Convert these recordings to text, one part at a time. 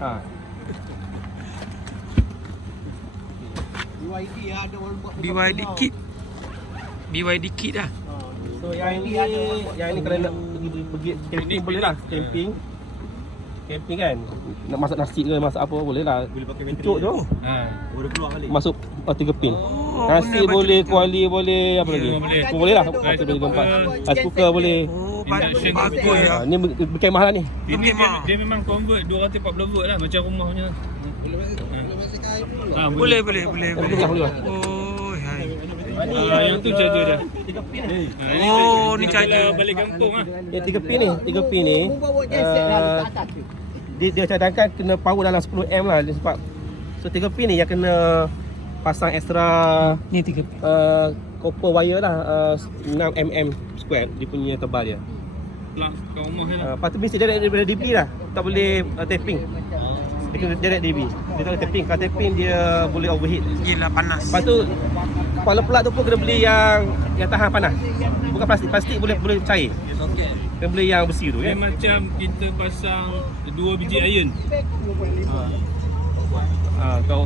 Ha. BYD ada orang buat BYD kit. BYD kit dah. So yang ni kalau nak pergi camping boleh lah. Camping kan. Nak masak nasi ke masak apa boleh lah. boleh pakai bateri. Cucuk tu. Boleh keluar balik. Masuk 3 pin. Oh, Nasi guna boleh, baju kuali boleh, apa lagi? boleh. Semua boleh lah. Rice Satu, dua, tiga, empat. cooker. Rice cooker boleh. Oh, Induction bagus cooker. ya. Ni berkemah lah ni. Dia, Okey, Mak. dia memang convert 240 volt lah macam rumah punya. Boleh. Boleh lah. Oh, hai. Yang tu charger dia. Oh, ni charger. Kalau balik kampung ah. Yang 3 pin ni, Bawa genset dah dekat atas tu. dia cadangkan kena power dalam 10 am lah dia sebab. So 3 pin ni yang kena pasang extra Ni 3. copper wire lah 6 mm square dia punya tebal dia. Plug kat rumah kan. Lepas tu mesti direct daripada DB lah. Tak boleh tapping. Dia kena direct DB. Dia tak boleh tapping. Kalau tapping dia boleh overheat. Gila panas. Lepas tu kepala plug tu pun kena beli yang tahan panas. Bukan plastik boleh cair. Kena beli yang besi tu Dia kan. macam kita pasang 2 biji iron. Kau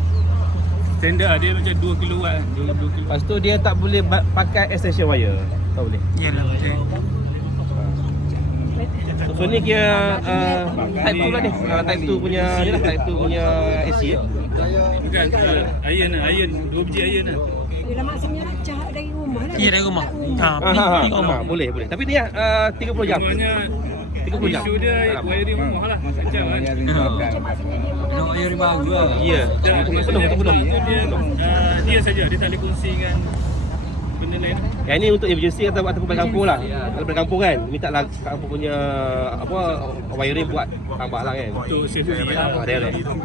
Standard lah, dia macam 2 kilowatt kan. 2 kilowatt. lepas tu dia tak boleh pakai extension wire. Tak boleh. Yalah betul. So ni kira type 2 lah ni. Type 2 punya ni lah, type 2 punya AC ya. Bukan iron lah, iron 2 biji iron lah. Bila maksudnya nak cahak dari rumah lah. Ya dari rumah. Ha, pergi rumah. Boleh. Tapi ni 30 jam. Sebenarnya 30 jam. isu dia wiring rumah lah macam kan. Macam maksudnya dia Nak air baru lah. Ya. Dan maksudnya plug tu dia saja, dia tak boleh kongsi dengan benda lain. Yang ni untuk emergency ataupun balik kampung lah. Kalau balik kampung kan, minta lah kampung punya wiring buat tambah lah kan. Untuk safety lah. Ada.